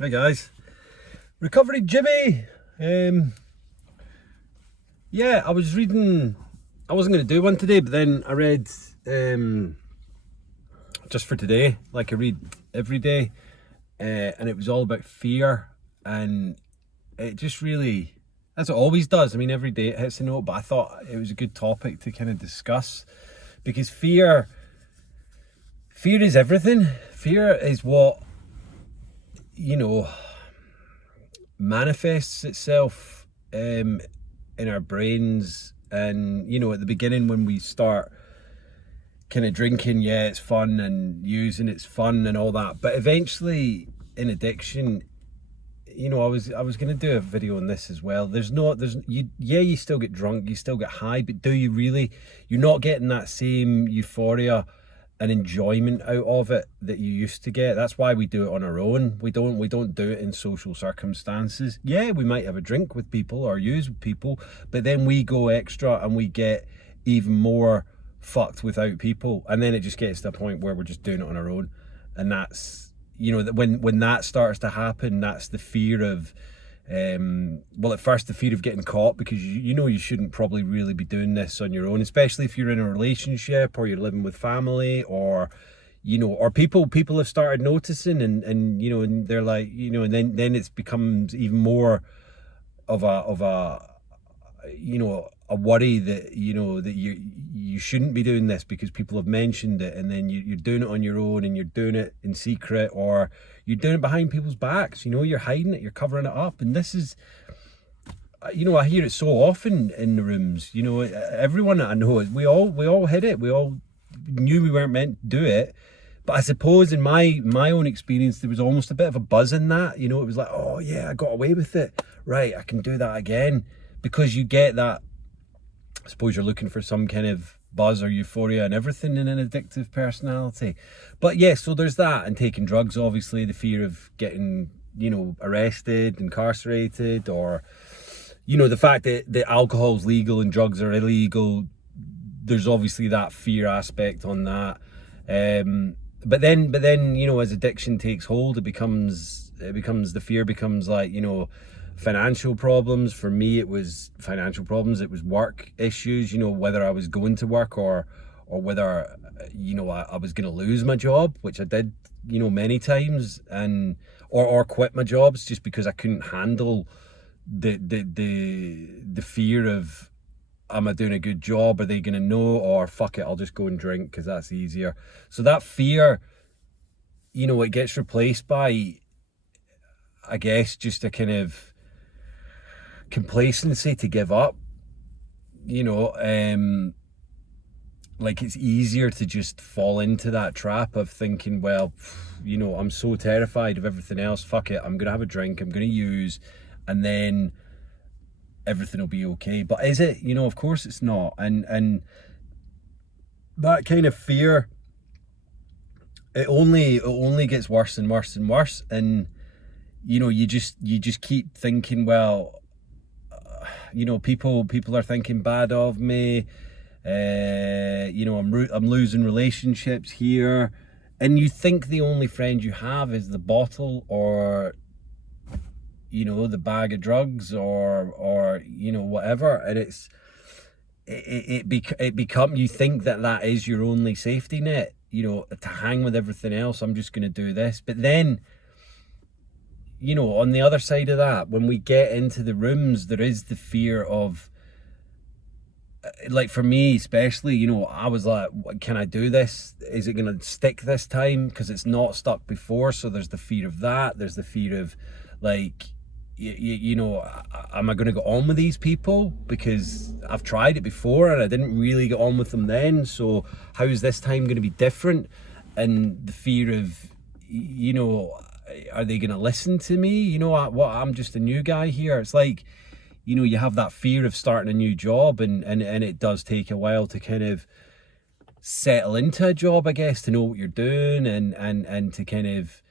Hi guys, recovery Jimmy. Yeah, I was reading. I wasn't going to do one today, but then I read just for today. Like I read every day, and it was all about fear, and it just really, as it always does. I mean, every day it hits a note, but I thought it was a good topic to kind of discuss because fear is everything. Fear is what you know manifests itself in our brains. And at the beginning when we start kind of drinking, yeah, it's fun, and using, it's fun and all that, but eventually in addiction, I was going to do a video on this as well. You still get drunk, you still get high, but do you really? You're not getting that same euphoria and enjoyment out of it that you used to get. That's why we do it on our own. We don't do it in social circumstances. Yeah, we might have a drink with people or use with people, but then we go extra and we get even more fucked without people, and then it just gets to a point where we're just doing it on our own. And that's when that starts to happen, that's the fear of at first the fear of getting caught, because you shouldn't probably really be doing this on your own, especially if you're in a relationship or you're living with family, or or people have started noticing, and they're like, and then it becomes even more of a worry that that you shouldn't be doing this because people have mentioned it, and then you're doing it on your own, and you're doing it in secret, or you're doing it behind people's backs. You're hiding it, you're covering it up. And this is, I hear it so often in the rooms. Everyone that I know, we all hid it, we all knew we weren't meant to do it. But I suppose in my own experience, there was almost a bit of a buzz in that. It was like, oh yeah, I got away with it, right, I can do that again. Because you get that, I suppose you're looking for some kind of buzz or euphoria and everything in an addictive personality. But yeah, so there's that. And taking drugs, obviously, the fear of getting, arrested, incarcerated, or, the fact that alcohol's legal and drugs are illegal. There's obviously that fear aspect on that. But then, as addiction takes hold, the fear becomes like, financial problems. For me, it was financial problems. It was work issues, whether I was going to work, or whether, I was going to lose my job, which I did, many times, and or quit my jobs just because I couldn't handle the fear of, am I doing a good job? Are they going to know? Or fuck it, I'll just go and drink because that's easier. So that fear, it gets replaced by, I guess, just a kind of complacency to give up. Like, it's easier to just fall into that trap of thinking, well, I'm so terrified of everything else, fuck it, I'm gonna have a drink, I'm gonna use, and then everything will be okay. But is it? Of course it's not. And that kind of fear, it only gets worse and worse and worse. And you just keep thinking, well, people are thinking bad of me. I'm losing relationships here, and you think the only friend you have is the bottle, or the bag of drugs, or whatever. And it become, you think that is your only safety net, to hang with everything else. I'm just going to do this. But then, on the other side of that, when we get into the rooms, there is the fear of, like, for me especially, I was like, can I do this? Is it going to stick this time? Because it's not stuck before. So there's the fear of that. There's the fear of, like, am I going to go on with these people? Because I've tried it before and I didn't really get on with them then. So how is this time going to be different? And the fear of, are they going to listen to me? I'm just a new guy here. It's like, you have that fear of starting a new job, and it does take a while to kind of settle into a job, I guess, to know what you're doing, and to kind of,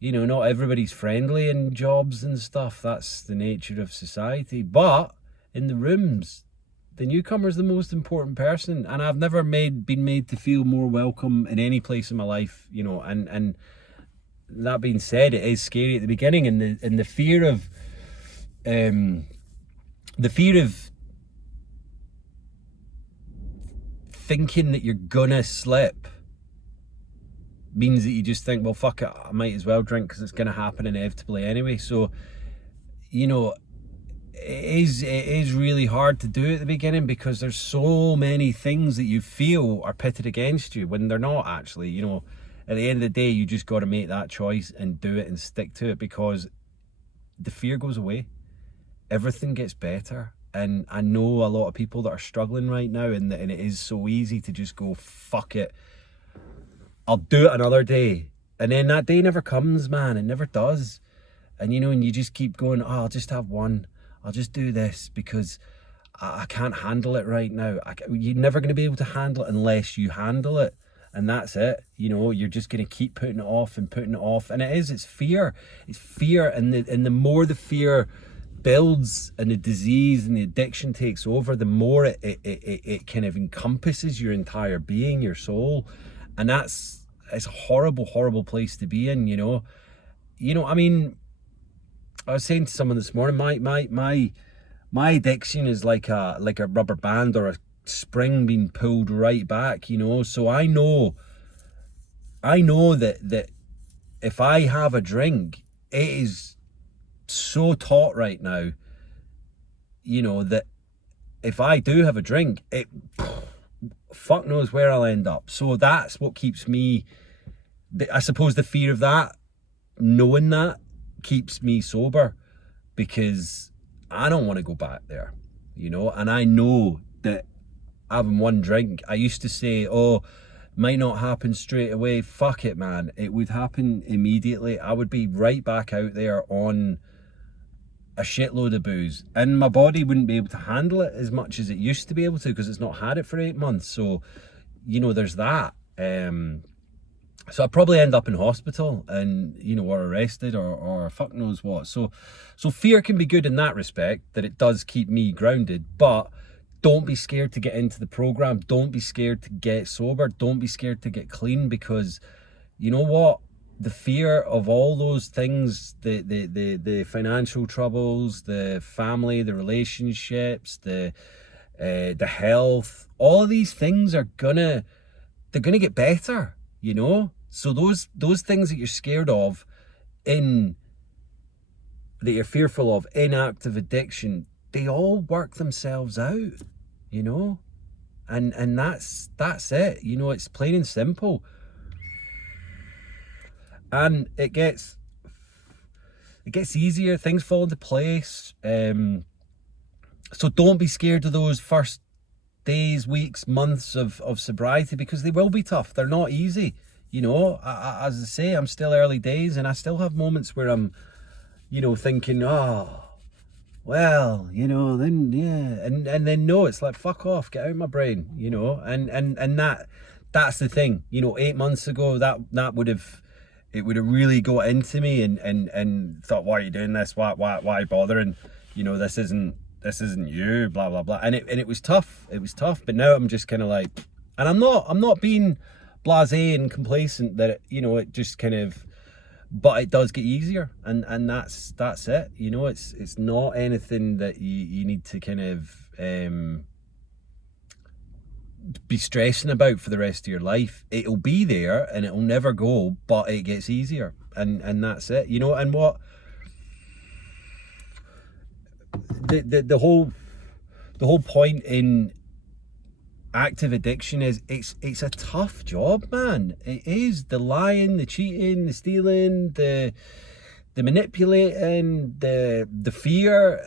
not everybody's friendly in jobs and stuff. That's the nature of society. But in the rooms, the newcomer's the most important person, and I've never been made to feel more welcome in any place in my life, and that being said, it is scary at the beginning, and the fear of thinking that you're gonna slip means that you just think, well, fuck it, I might as well drink because it's gonna happen inevitably anyway. So, you know, it is really hard to do at the beginning because there's so many things that you feel are pitted against you when they're not actually. You know, at the end of the day, you just got to make that choice and do it and stick to it, because the fear goes away, everything gets better. And I know a lot of people that are struggling right now, and it is so easy to just go, fuck it, I'll do it another day. And then that day never comes, man. It never does. And you know, and you just keep going, oh, I'll just have one. I'll just do this because I can't handle it right now. You're never going to be able to handle it unless you handle it. And that's it. You know, you're just going to keep putting it off and putting it off. And it's fear. It's fear. And the more the fear builds and the disease and the addiction takes over, the more it kind of encompasses your entire being, your soul. And it's a horrible, horrible place to be in, you know. I mean, I was saying to someone this morning, my addiction is like a rubber band or a spring being pulled right back, you know. So I know that if I have a drink, it is so taut right now, you know, that if I do have a drink, it fuck knows where I'll end up. So that's what keeps me, I suppose the fear of that, knowing that, keeps me sober, because I don't want to go back there, you know. And I know that having one drink, I used to say, oh, might not happen straight away. Fuck it, man, it would happen immediately. I would be right back out there on a shitload of booze, and my body wouldn't be able to handle it as much as it used to be able to, because it's not had it for 8 months. So, you know, there's that. So I'd probably end up in hospital, and, you know, or arrested, or fuck knows what. So fear can be good in that respect, that it does keep me grounded. But don't be scared to get into the program. Don't be scared to get sober. Don't be scared to get clean, because you know what? The fear of all those things, the financial troubles, the family, the relationships, the health, all of these things they're gonna get better, you know. So those things that you're scared of, that you're fearful of in active addiction, they all work themselves out, you know. And that's it, you know. It's plain and simple. And it gets easier, things fall into place. So don't be scared of those first days, weeks, months of sobriety, because they will be tough. They're not easy, you know. As I say, I'm still early days, and I still have moments where I'm, you know, thinking, oh, well, you know, then yeah, and then no, it's like, fuck off, get out of my brain, you know. And that's the thing, you know. 8 months ago, that would have really got into me, and thought, why are you doing this? Why bother? And you know, this isn't you, blah blah blah. And it was tough. It was tough. But now I'm just kind of like, and I'm not being blasé and complacent that it, you know, it just kind of, but it does get easier, and that's it. You know, it's not anything that you need to kind of be stressing about for the rest of your life. It'll be there and it'll never go, but it gets easier, and that's it, you know. And what the whole point in active addiction is, it's a tough job, man. It is. The lying, the cheating, the stealing, the manipulating, the fear.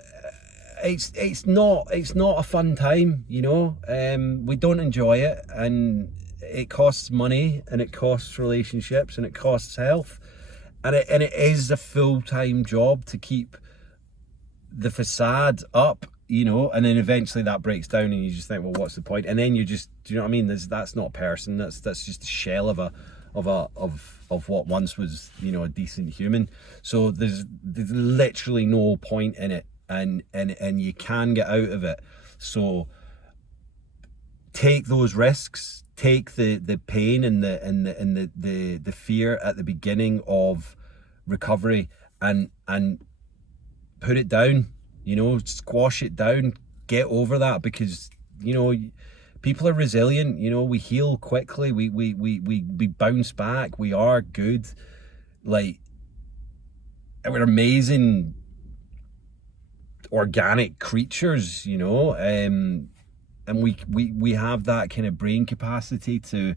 It's not a fun time, you know. We don't enjoy it, and it costs money, and it costs relationships, and it costs health, and it is a full-time job to keep the facade up, you know. And then eventually that breaks down, and you just think, well, what's the point? And then you just, do you know what I mean? That's not a person. That's just a shell of what once was, you know, a decent human. So there's literally no point in it. And you can get out of it. So take those risks, take the pain and the fear at the beginning of recovery and put it down, you know, squash it down, get over that, because, you know, people are resilient, you know, we heal quickly, we bounce back, we are good, like, we're amazing organic creatures, you know, and we have that kind of brain capacity to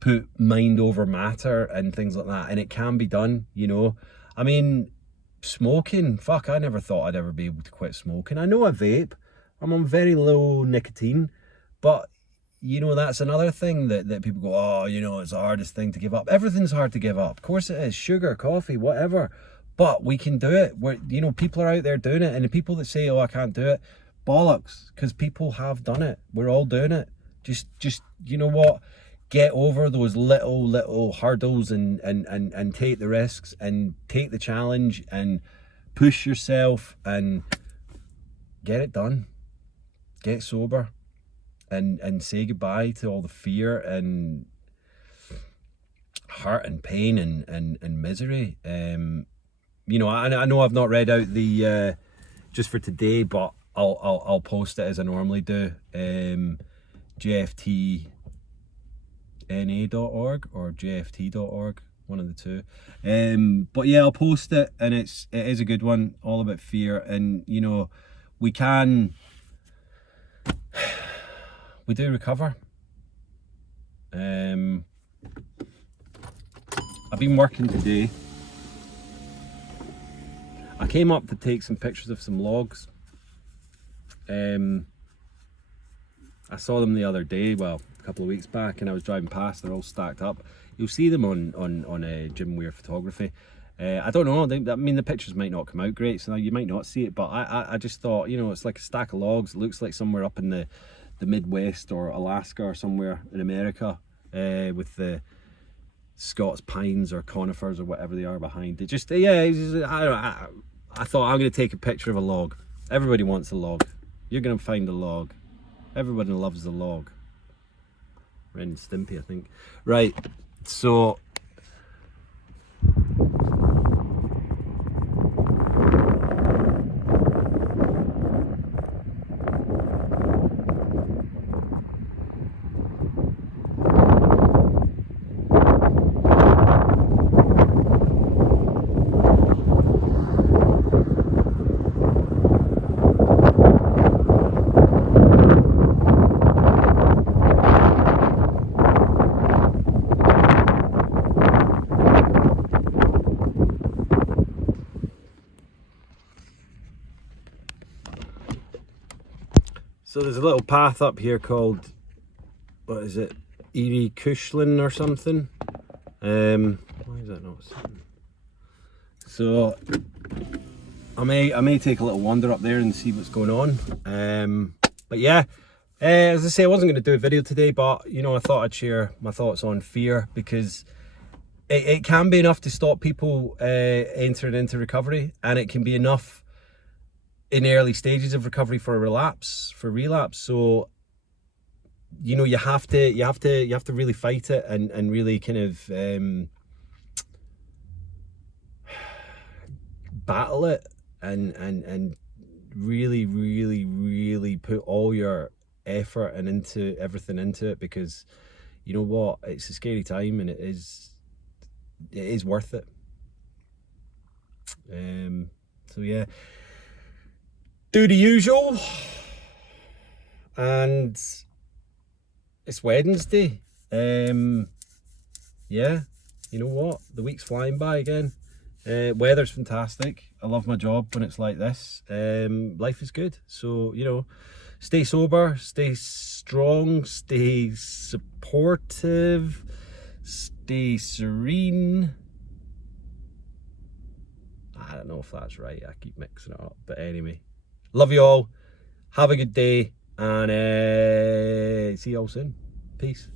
put mind over matter and things like that, and it can be done, you know. I mean, smoking, fuck, I never thought I'd ever be able to quit smoking. I know I vape, I'm on very low nicotine, but you know, that's another thing that people go, oh, you know, it's the hardest thing to give up. Everything's hard to give up, of course it is, sugar, coffee, whatever, but we can do it. We're, you know, people are out there doing it, and the people that say, oh, I can't do it, bollocks, because people have done it. We're all doing it. Just you know what, get over those little hurdles and take the risks and take the challenge and push yourself and get it done. Get sober and say goodbye to all the fear and hurt and pain and misery. You know, I know I've not read out the just for today, but I'll post it as I normally do. JFTNA.org or JFT.org, one of the two. But yeah, I'll post it, and it is a good one, all about fear. And you know, we do recover. I've been working today. I came up to take some pictures of some logs. I saw them the other day, well, a couple of weeks back, and I was driving past. They're all stacked up. You'll see them on Jim Weir Photography. I don't know, I mean, the pictures might not come out great, so you might not see it, but I just thought, you know, it's like a stack of logs. It looks like somewhere up in the Midwest or Alaska or somewhere in America, with the Scots pines or conifers or whatever they are behind it. Just, yeah, I thought, I'm going to take a picture of a log. Everybody wants a log. You're going to find a log. Everybody loves the log. Ren and Stimpy, I think. Right, so there's a little path up here called, what is it, Erie Cushlan or something. Why is that not sitting? So I may take a little wander up there and see what's going on. But yeah, as I say, I wasn't going to do a video today, but you know, I thought I'd share my thoughts on fear, because it can be enough to stop people entering into recovery, and it can be enough in early stages of recovery for relapse. So, you know, you have to really fight it and really kind of battle it and really put all your effort and into everything into it, because you know what, it's a scary time, and it is worth it. So yeah, do the usual, and it's Wednesday. Yeah, you know what, the week's flying by again. Weather's fantastic. I love my job when it's like this. Life is good, so you know, stay sober, stay strong, stay supportive, stay serene. I don't know if that's right, I keep mixing it up, but anyway, love you all, have a good day, and see you all soon. Peace.